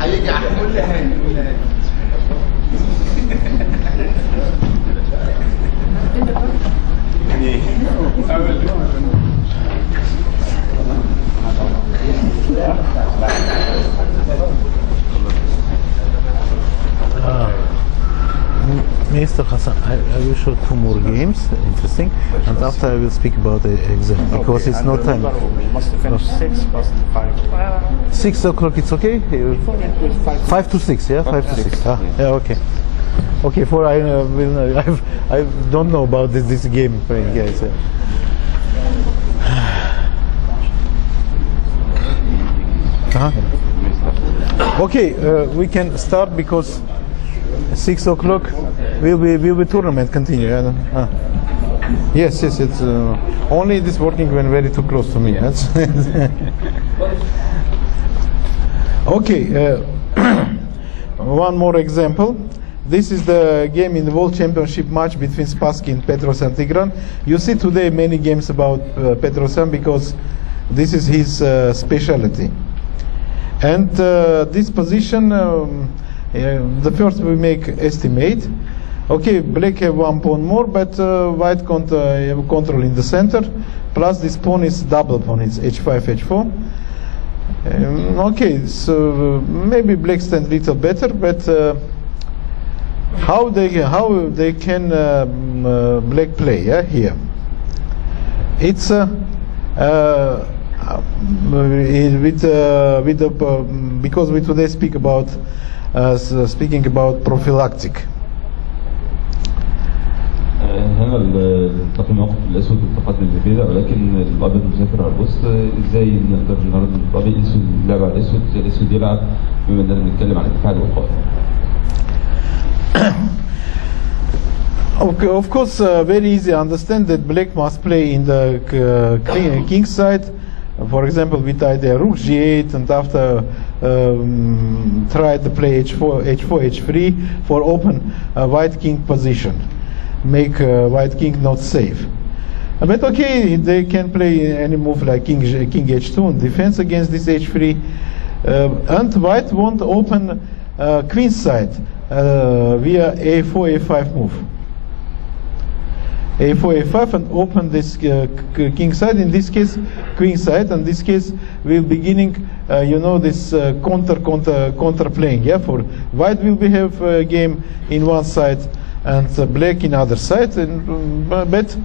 هيجي على كل هاني Mr. Hassan, I will show 2 more games, interesting, and after I will speak about the exam, because it's no time. We must finish 6 past 5. 6 o'clock, it's okay? 5 to 6, yeah? 5 to 6. Ah, yeah, okay. Okay, for I don't know about this game playing, guys. Okay, we can start because 6 o'clock will be tournament continue. Yes, it's only this working when very too close to me. That's okay. One more example. This is the game in the World Championship match between Spassky and Petrosyan Tigran. You see today many games about Petrosyan because this is his specialty. And this position, the first we make estimate. Okay, black have 1 pawn more, but white have control in the center. Plus this pawn is double pawn, it's h5, h4. Okay, so maybe black stand a little better, but how they can black play? Yeah, here. It's because we today speak about speaking about prophylactic. هنا التقي موقف الاسود والتقدم اللي كده، ولكن الابيض مسافر على الوسط. ازاي نقدر النهارده نطبق الاسود يلعب على الاسود زي الاسود يلعب، بما اننا بنتكلم عن الدفاع الوقائي. Okay, of course, very easy. Understand that black must play in the king side. For example, with idea rook g8, and after try to play h4, h3 for open white king position, make white king not safe. But okay, they can play any move like king h2 in defense against this h3, and white won't open queen side via a4, a5 move. a4, a5 and open this king side, in this case queen side, and this case we're beginning you know, this counter playing. Yeah, for white will be have a game in one side and black in other side. And but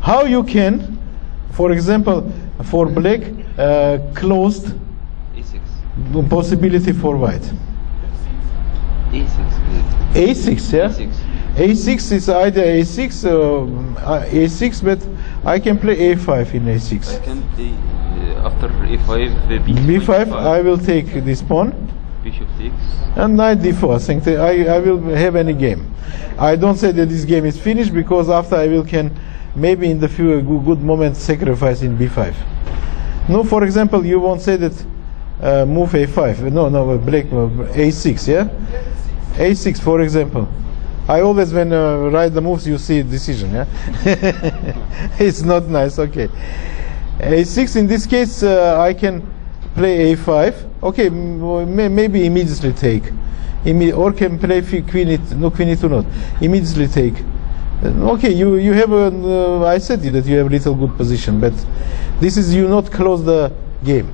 how you can, for example, for black closed a6 possibility for white. a6 a6, yeah. a6 a6 is either a6 a6, but I can play a5 in a6. I can play after a5 b5. I will take this pawn, bishop takes, and knight d4. I think that I will have any game. I don't say that this game is finished, because after I will can maybe in the few good moments sacrifice in b5. No, for example, you won't say that move a5. No, black a6. Yeah, a6 for example. I always, when write the moves, you see decision. Yeah, it's not nice. Okay, a6 in this case I can play a5. Okay, maybe immediately take, or can play queen e2 not. Immediately take. Okay, you have a. I said that you have a little good position, but this is you not close the game.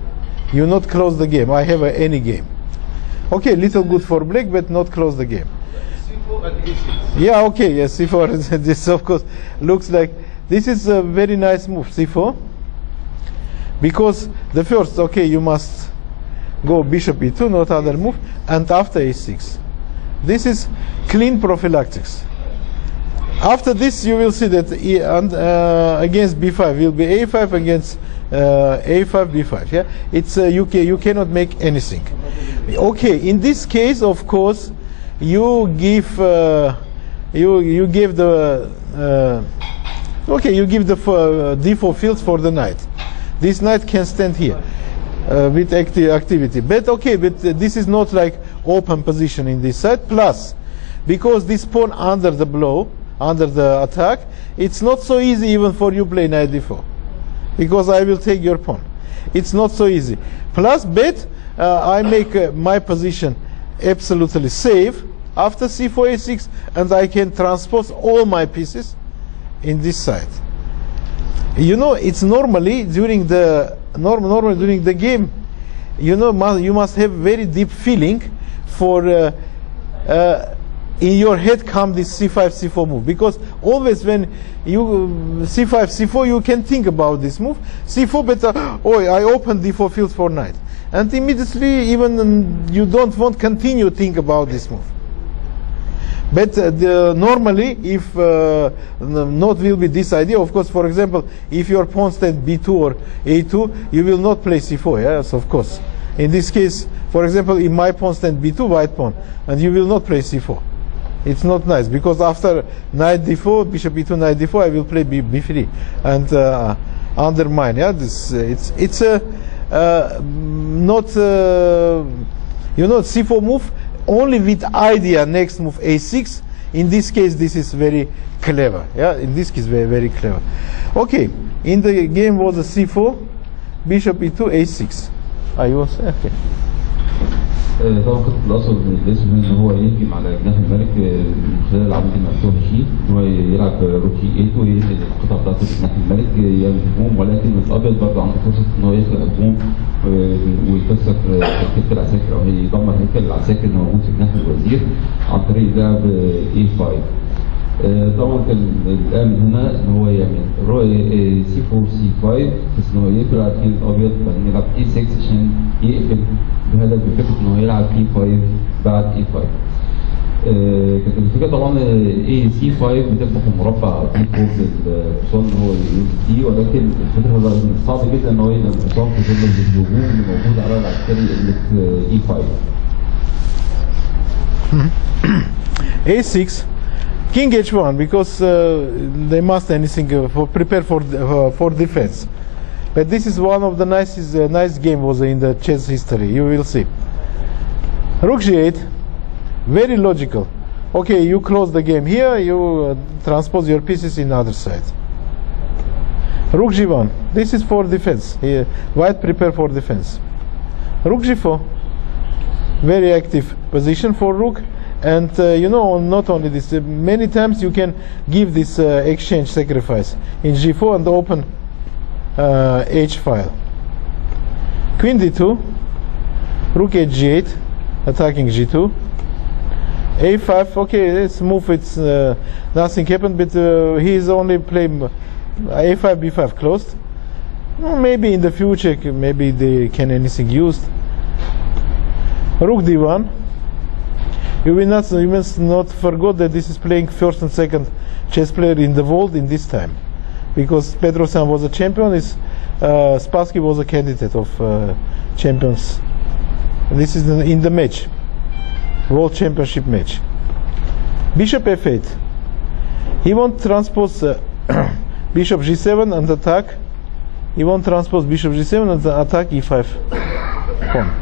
You not close the game. I have any game. Okay, little good for black, but not close the game. Yeah, okay, yes, c4. This of course looks like this is a very nice move, c4, because the first, okay, you must go bishop e2, not other move, and after a6. This is clean prophylactics. After this, you will see that against b5 will be a5, against a5 b5. Yeah, it's you cannot make anything. Okay, in this case, of course, you give you give the d4 fields for the knight. This knight can stand here with activity. But okay, but this is not like open position in this side. Plus, because this pawn under the blow, under the attack, it's not so easy even for you play knight d4, because I will take your pawn. It's not so easy. Plus bet, I make my position absolutely safe after c4 a6, and I can transpose all my pieces in this side. You know, it's normally during the during the game, you know, you must have very deep feeling for in your head come this c5 c4 move, because always when you c5 c4 you can think about this move. c4 better, oh, I open d4 field for knight, and immediately even you don't want continue think about this move. But normally, if not will be this idea, of course, for example, if your pawn stand b2 or a2, you will not play c4, yes, of course. In this case, for example, if my pawn stand b2, white pawn, and you will not play c4. It's not nice, because after knight d4, bishop e2, knight d4, I will play b3 and undermine. Yeah, this it's not you know, c4 move only with idea next move a6. In this case, this is very clever. Yeah, in this case, very clever. Okay, in the game was a c4, bishop e2, a6. I was okay. طبعا كنت الاقصد من الاسم ان هو يهجم على جناح الملك من خلال العمود المفتوح شي، ان هو يلعب روك اي 8 وينقل القطع بتاعته لجناح الملك يعمل هجوم، ولكن الابيض برضه عنده فرصه ان هو يخلق هجوم ويكسر هيكل العساكر او يدمر هيكل العساكر اللي موجود في جناح الوزير عن طريق لعب اي 5. طبعا كان الامل هنا ان هو يعمل سي 4 سي 5 بس ان هو يقفل على الجيل الابيض، بعدين يلعب اي 6 عشان يقفل بهدف بفكره ان هو يلعب اي 5 بعد اي 5. كانت الفكره طبعا اي سي 5 بتفتح المربع اي 4 للحصان ان هو يوز دي، ولكن الفكره صعب جدا ان هو يلعب الحصان في ظل الهجوم اللي موجود على العسكري اللي اي 5. a6, king h1, because they must anything prepare for defense. But this is one of the nice game was in the chess history. You will see. Rook g8, very logical. Okay, you close the game here. You transpose your pieces in the other side. Rook g1. This is for defense. Here, white prepare for defense. Rook g4. Very active position for rook. And you know, not only this, many times you can give this exchange sacrifice in g4 and open h file. Queen d2, rook h8, attacking g2, a5. Okay, let's move. It's nothing happened, but he is only playing a5, b5 closed. Well, maybe in the future, maybe they can anything used. Rook d1. You must not forget that this is playing first and second chess player in the world in this time, because Petrosyan was a champion, Spassky was a candidate of champions. And this is in the match, world championship match. Bishop f8. He won't transpose bishop g7 and attack. He won't transpose bishop g7 and attack e5 pawn.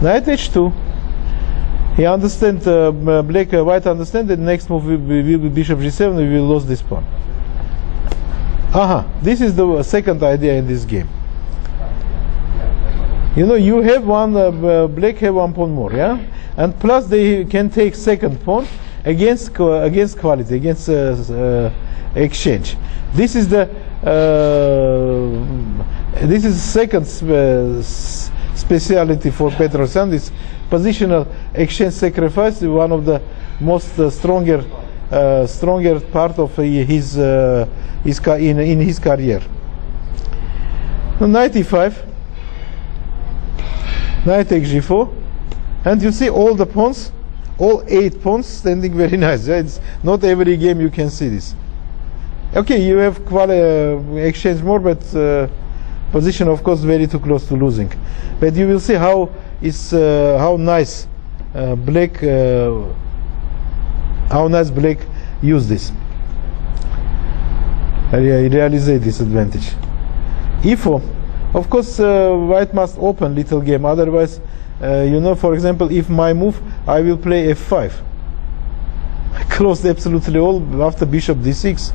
Knight h2. He understand, white understand that next move will be bishop g7, we will lose this pawn. This is the second idea in this game. You know, you have one, black have one pawn more, yeah? And plus they can take second pawn against quality, against exchange. This is the second speciality for Petrosyan, this positional exchange sacrifice, one of the most stronger part of in his career. Knight e5, knight takes g4, and you see all the pawns, all 8 pawns standing very nice. Right? It's not every game you can see this. Okay, you have exchange more, but position of course very too close to losing. But you will see how nice black use this, realize this advantage. e4, of course white must open little game, otherwise you know, for example, if my move I will play f5, closed absolutely all after bishop d6,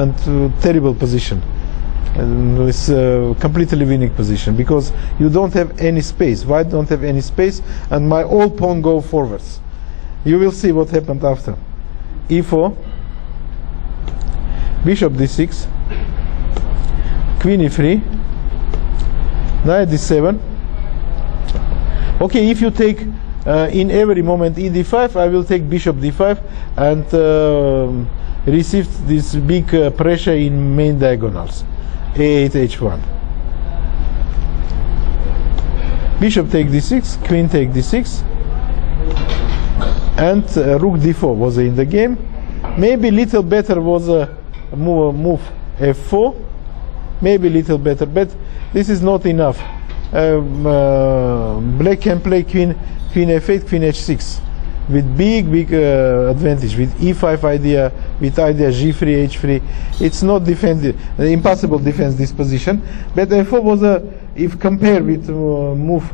and terrible position. And it's a completely winning position because you don't have any space. White don't have any space, and my all pawn go forwards. You will see what happened after. e4, bishop d6, queen e3, knight d7. Okay, if you take in every moment e d5, I will take bishop d5 and receive this big pressure in main diagonals. a8, h1. Bishop take d6, queen take d6, and rook d4 was in the game. Maybe little better was a move f4, maybe little better, but this is not enough. Black can play queen f8, queen h6 with big advantage, with e5 idea, with idea g3, h3. It's not defensive, impossible defense this position. But f4 was if compared with move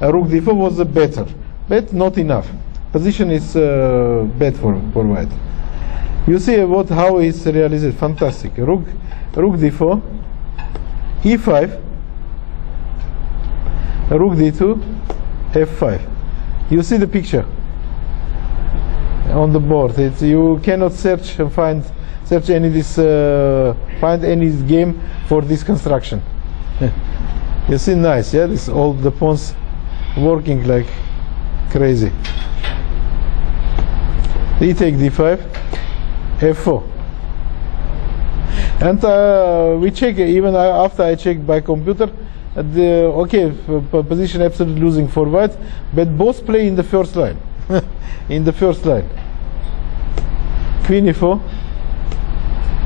rook d4 was better, but not enough. Position is bad for white. You see how it's realized. Fantastic. Rook d4, e5, rook d2, f5. You see the picture on the board. You cannot search and find any game for this construction. You see, nice, yeah. This all the pawns working like crazy. E take d5, f4, and we check even after I check by computer. Okay, position absolutely losing for white, but both play in the first line. In the first line. Queen e4,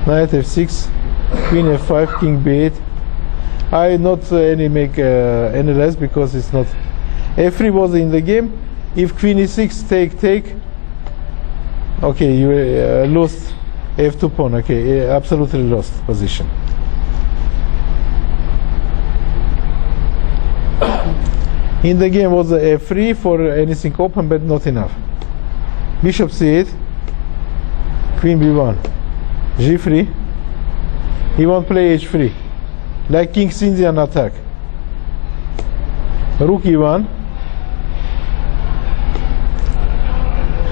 knight f6, queen f5, king b8. I not make any less because it's not. f3 was in the game. If queen e6 take. Okay, you lost f2 pawn. Okay, absolutely lost position. In the game was f3 for anything open, but not enough. Bishop c8, queen b1, g3. He won't play h3, like King's Indian attack. Rook e1,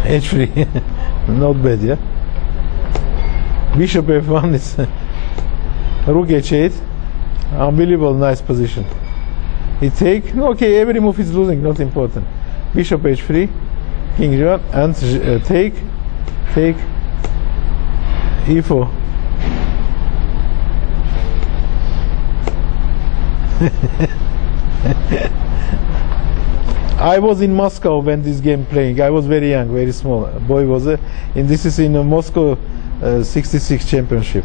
h3. Not bad, yeah. Bishop f1 is rook h8. Unbelievable, nice position. He take. Okay, every move is losing, not important. Bishop h3, king g1, and take, e4. I was in Moscow when this game playing. I was very young, very small. Boy was and this is in Moscow 66 championship.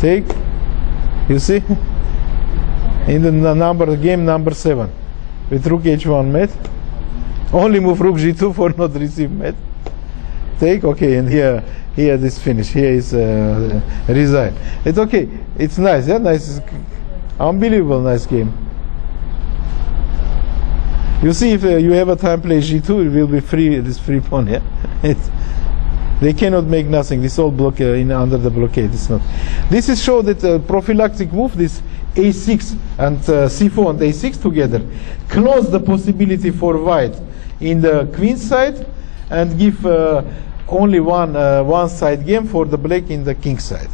Take. You see? In the game number 7 with rook h1 met. Only move rook g2 for not receive met. Take. Okay, and here this finish. Here is resign. It's okay. It's nice. Yeah, nice. Unbelievable nice game. You see, if you have a time play g2, it will be free. This free pawn. Yeah. They cannot make nothing. This all block under the blockade. It's not. This is show that prophylactic move. This a6 and c4 and a6 together close the possibility for white in the queen side and give only one side game for the black in the king side.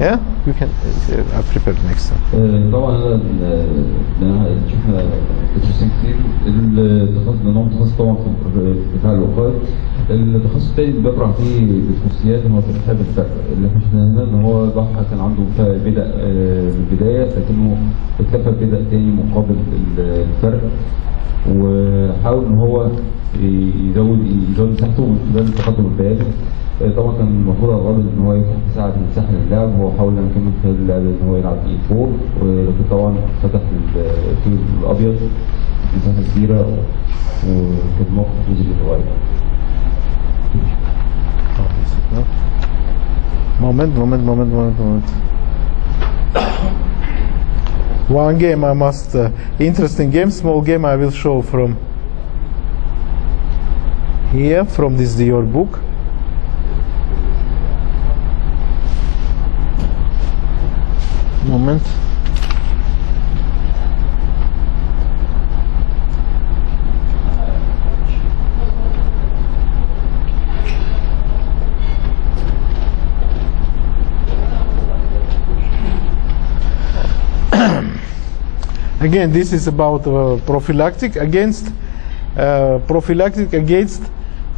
Yeah, you can. I prepared next time. طبعا انا شفنا تخصصين كتير. النظام متخصص طبعا في دفاع الوقائي. التخصص الثاني اللي بقرا فيه بالخصوصيات هو ترتيب الفرق. اللي احنا شفناه هنا ان هو ضحى كان عنده بدء من البدايه لكنه اكتفى بدء ثاني مقابل الفرق وحاول ان هو يزود مساحته من خلال التقدم البياني. طبعا كان المفروض على الراجل ان هو يفتح مساحه للعب. هو حاول لما كمل خلال اللعب ان هو يلعب e4 ولكن طبعا فتح الفيل الابيض مساحه كبيره وكان موقف جزء صغير. Moment. One game I must interesting game, small game I will show from here from this your book. Moment. Again, this is about prophylactic against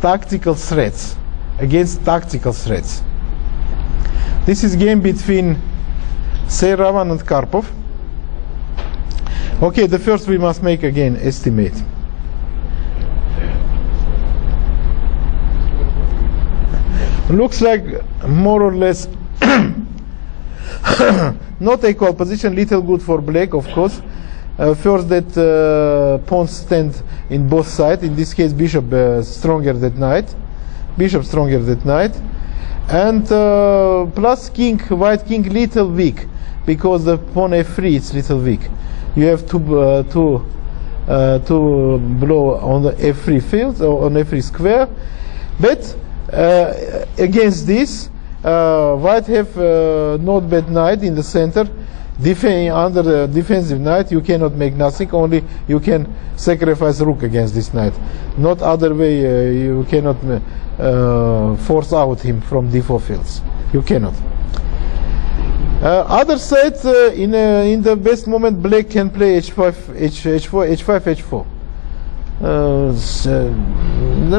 tactical threats. Against tactical threats. This is game between Seyravan and Karpov. Okay, the first we must make again estimate. Looks like more or less not equal position, little good for black, of course. First that pawns stand in both sides. In this case, bishop stronger than knight. Bishop stronger than knight. And plus king, white king, little weak, because the pawn f3 is little weak. You have to blow on the f3 field or on f3 square. But against this, white have not bad knight in the center. Under the defensive knight, you cannot make nothing. Only you can sacrifice rook against this knight. Not other way. You cannot force out him from d4 fields. You cannot. Other side, in the best moment, black can play h5, h4.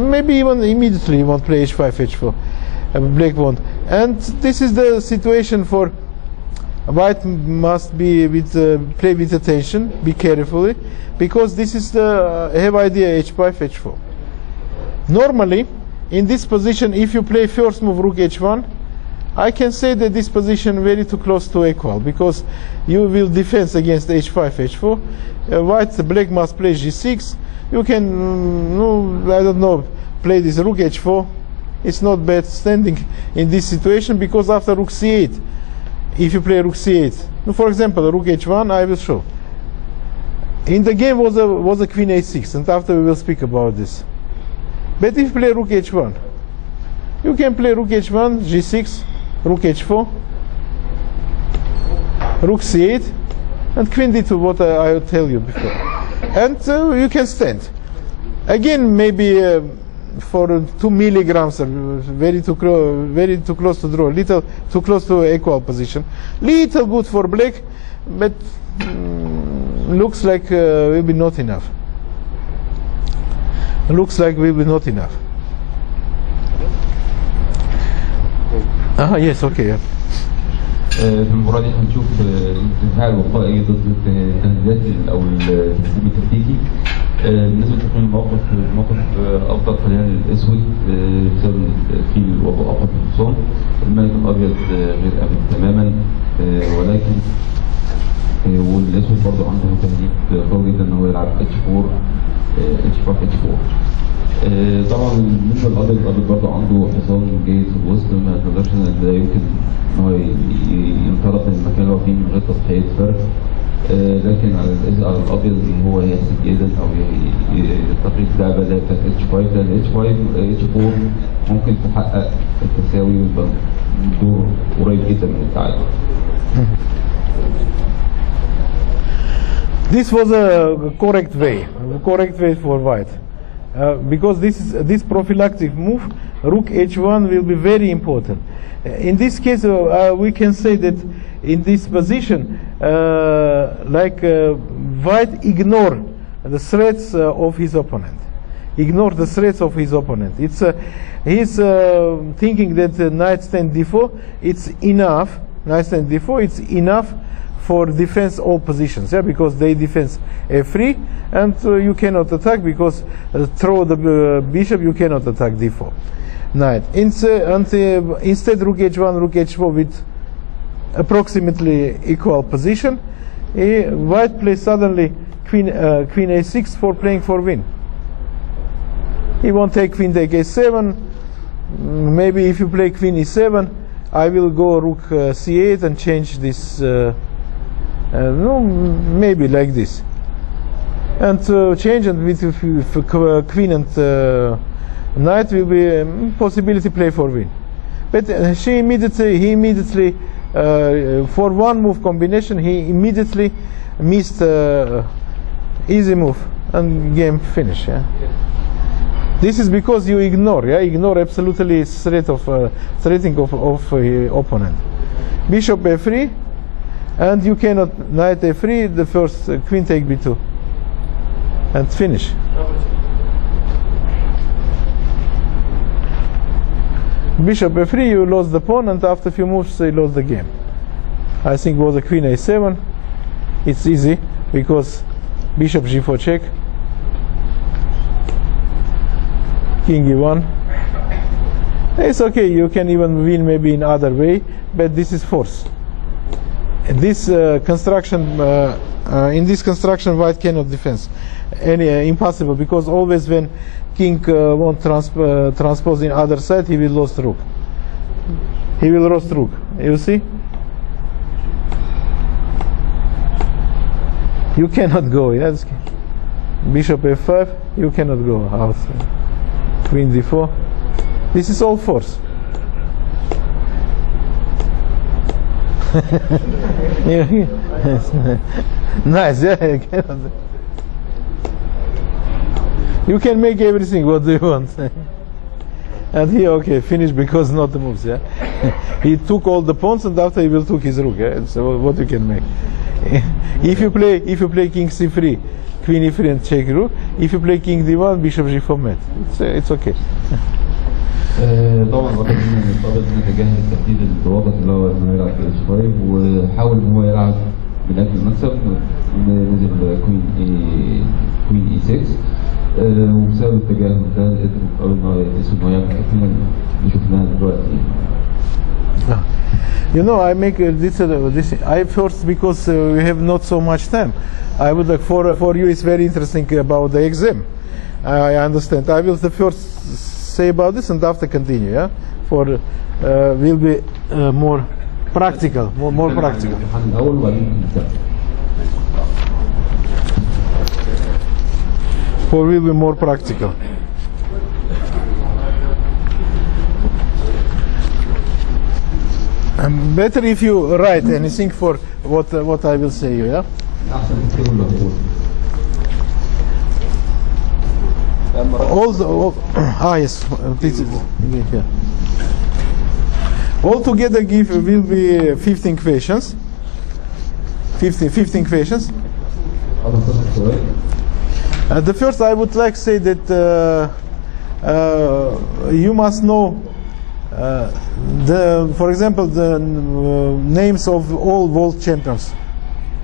Maybe even immediately you won't play h5, h4. Black won't. And this is the situation for white. Must be play with attention, be carefully, because this is the have idea h5, h4. Normally, in this position, if you play first move rook h1, I can say that this position very too close to equal, because you will defend against h5, h4. Black must play g6. You can, I don't know, play this rook h4. It's not bad standing in this situation, because after rook c8, if you play rook c8, for example, rook h1, I will show. In the game was a queen a6, and after we will speak about this. But if you play rook h1, you can play rook h1, g6, rook h4, rook c8, and queen d2, what I will tell you before. And you can stand. Again, maybe for 2 milligrams, very too close to draw, little too close to equal position. Little good for black, but looks like will be not enough. Looks like will be not enough. Yes, okay. Yeah. في المباراة دي هنشوف الدفاع الوقائي ضد التهديدات او التهديد التكتيكي. بالنسبة لتقييم الموقف أفضل خلينا الأسود بسبب في وضع أقوى في الحصان. الملك الأبيض غير آمن تماما، ولكن والأسود برضه عنده تهديد قوي جدا إن هو يلعب h4 h5 h4. طبعا بالنسبة للأبيض، الأبيض برضه عنده حصان جيد في الوسط، ما نقدرش لا يمكن إن هو ينطلق من المكان اللي هو فيه من غير تضحية فرق. لكن على الابيض ان هو يحسب جدا او تقليد اللعبه اللي هي بتاعت h5، لان h5 h4 ممكن تحقق التساوي ويبقى دور قريب جدا من التعادل. This was a correct way for white, because this prophylactic move, rook h1, will be very important. In this case, we can say that in this position, white ignore the threats of his opponent. Ignore the threats of his opponent. It's he's thinking that knight stand d4, it's enough. Knight stand d4, it's enough for defense all positions. Yeah, because they defense f3, and you cannot attack because throw the bishop. You cannot attack d4. Knight. Instead, rook h1, rook h4 with approximately equal position. White plays suddenly queen a6 for playing for win. He won't take queen take a7. Maybe if you play queen e7, I will go rook c8 and change this. Maybe like this, and change it with queen and Knight will be possibility play for win. But he immediately, for one move combination, he immediately missed easy move and game finish. Yeah? This is because you ignore absolutely threatening of opponent. Bishop f3, and you cannot knight f3. The first queen take b2, and finish. Bishop f3, you lost the pawn, and after a few moves you lost the game. I think it was a queen a7. It's easy because bishop g4 check, king e1. It's okay, you can even win maybe in other way, but this is force. This construction, in this construction, white cannot defend. Impossible, because always when king won't transpose in other side, he will lose rook. He will lose rook. You see? You cannot go. Yes. Bishop f5. You cannot go out. Queen d4. This is all force. Nice. Yeah. You can make everything. What do you want? And he okay, finish because not the moves. Yeah. He took all the pawns, and after he will took his rook. Yeah. So what you can make? If you play king c3, queen e3 and check rook. If you play king d1, bishop g4 mat. It's okay. طبعا واضح ان الطالب هنا تجاهل التهديد الواضح اللي هو انه يلعب في اتش 5 وحاول ان هو يلعب من اجل المكسب. نزل كوين اي 6 وبسبب التجاهل ده قدر ان هو يعمل الحكمه اللي شفناها دلوقتي. You know, I make this. I first because we have not so much time. I would like for you. It's very interesting about the exam. I understand. I will the first say about this and after continue. Yeah, for will be more practical. More practical. For will be more practical. Better if you write anything for what I will say you, yeah? Yes, this is, yeah. All together will be 15 questions. 15 questions. The first I would like to say that you must know for example, the names of all world champions.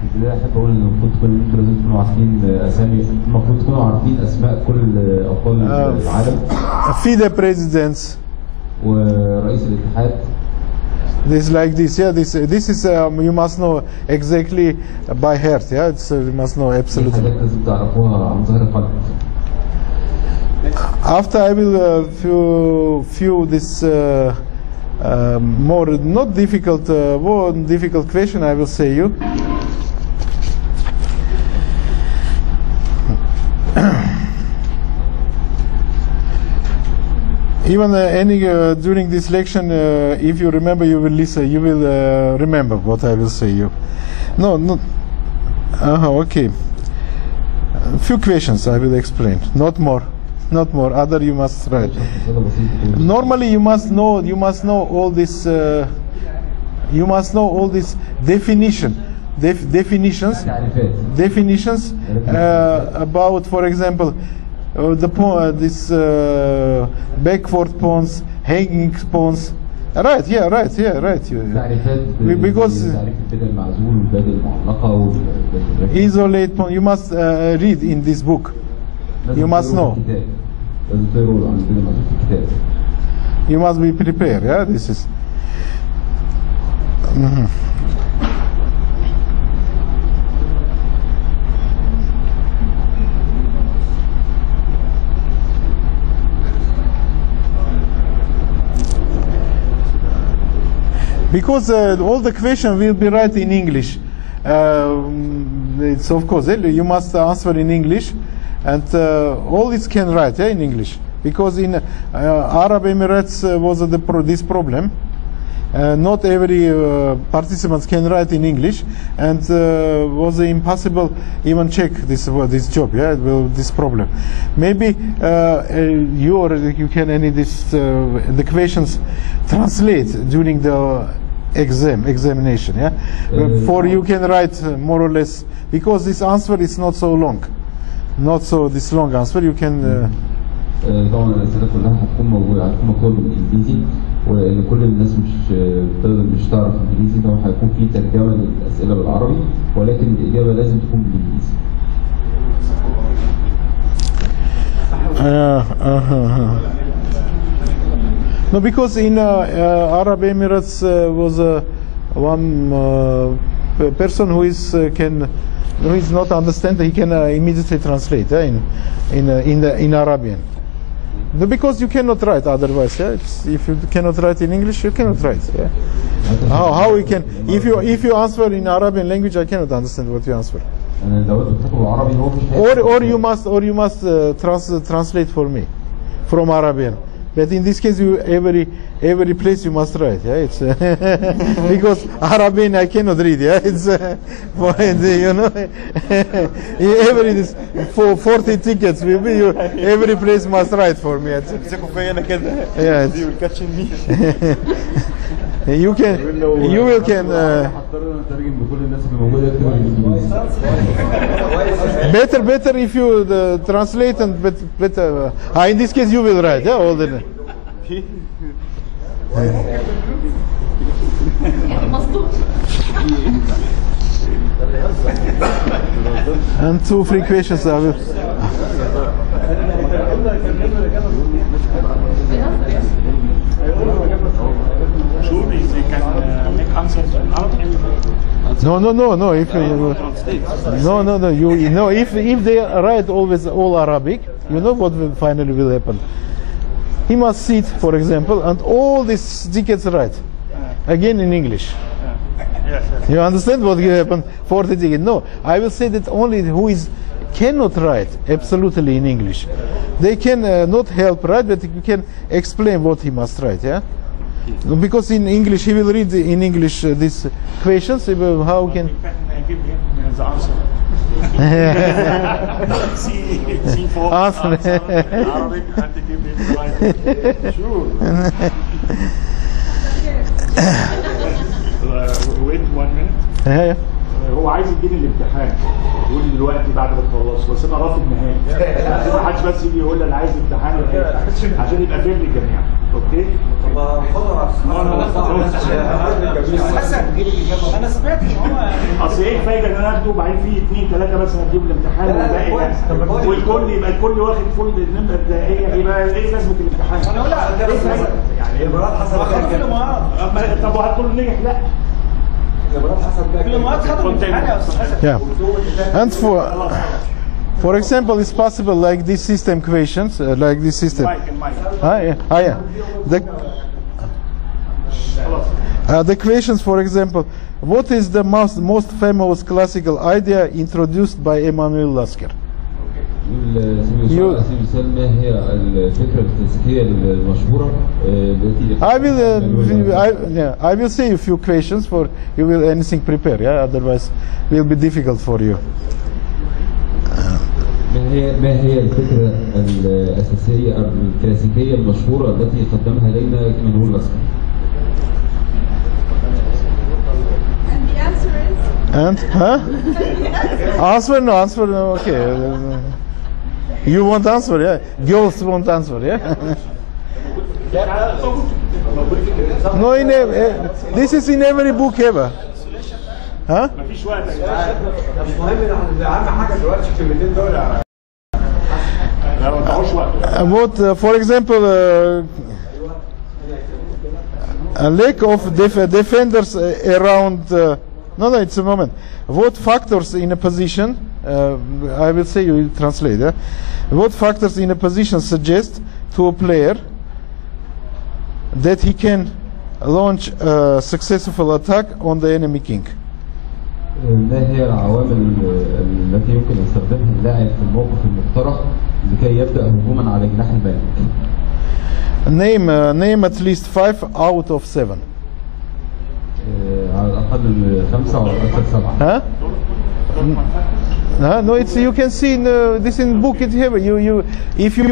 أحب أقول إن المفروض أنتوا لازم تكونوا عارفين أسامي، المفروض تكونوا عارفين أسماء كل أبطال العالم. FIDE presidents. ورئيس الاتحاد. This like this, yeah. This is you must know exactly by heart, yeah. You must know absolutely. حاجات لازم تعرفوها عن ظهر قلب. After I will few this more not difficult more difficult question I will say you. Even during this lection, if you remember, you will listen. You will remember what I will say you. No. Okay. A few questions I will explain. Not more. Other you must write. Normally you must know all this. You must know all this definitions about, for example, this backward pawns, hanging pawns. Right. Because isolate pawn. You must read in this book. You must know. You must be prepared. Yeah, this is. Because all the question will be right in English. It's of course you must answer in English. And all this can write in English. because in Arab Emirates was this problem. Not every participants can write in English, and was impossible even check this job. Yeah, this problem. Maybe you or you can the questions translate during the examination. Yeah, for you can write more or less, because this answer is not so long, not so this long answer. You can. طبعا الاسئله كلها هتكون موجوده، هتكون مكتوبه بالانجليزي، وان كل الناس مش تعرف انجليزي، طبعا هيكون في ترجمه للاسئله بالعربي، ولكن الاجابه لازم تكون بالانجليزي. No, because in Arab Emirates was one person who is not understand. He can immediately translate in Arabian. No, because you cannot write otherwise. Yeah? If you cannot write in English, you cannot write. Yeah? How we can? If you answer in Arabian language, I cannot understand what you answer. Or you must translate for me from Arabian. But in this case, every place you must write. Yeah, it's because Arabian I cannot read. Yeah, it's you know for 40 tickets will be every place must write for me. Yeah, you can better if you translate, and better in this case you will write. Yeah, all the and 2 free questions. I will. No. If if they write always all Arabic, you know what finally will happen. He must sit, for example, and all these tickets write again in English. Yes. You understand what will happen for the ticket? No, I will say that only who cannot write absolutely in English. They can not help write, but you can explain what he must write. Yeah. Because in English he will read in English these questions. How can? give him the answer. C4 answer in Arabic and give him the right. Sure. Wait 1 minute. هو عايز يديني الامتحان، يقول لي دلوقتي بعد ما تخلص، بس انا رافض نهائي. ما حدش بس يجي يقول لي انا عايز امتحان عشان يبقى فاهم للجميع. اوكي؟ انا سمعت ان هو اصل ايه الفايده ان انا اخده وبعدين في 2 3 بس هديهم الامتحان والباقي والكل يبقى الكل واخد فول النمره الدقيقيه، يبقى ايه لازمه الامتحان؟ انا لا يعني المرات حصل طب وهتقول نجح؟ لا. Yeah, and for example, it's possible like this system equations, like this system. Yeah. The equations, for example, what is the most famous classical idea introduced by Emanuel Lasker? I will say a few questions for you. Will anything prepare? Yeah, otherwise it will be difficult for you. ما هي الفكرة الأساسية الكلاسيكية المشهورة التي قدمها لنا إيمانويل لاسكر؟ And the answer is? And answer no. Okay. You won't answer, yeah? Girls won't answer, yeah? No, this is in every book ever. Huh? What, for example, a lack of defenders around. No, it's a moment. What factors in a position? I will say you will translate. Yeah? What factors in a position suggest to a player that he can launch a successful attack on the enemy king? ما هي العوامل التي يمكن يستخدمها اللاعب في الموقف المقترح لكي يبدأ هجوما على جناح المالك؟ Name at least 5 out of 7. على الأقل 5 أو على الأكثر 7. Huh? No, it's you can see in this in book it here. If you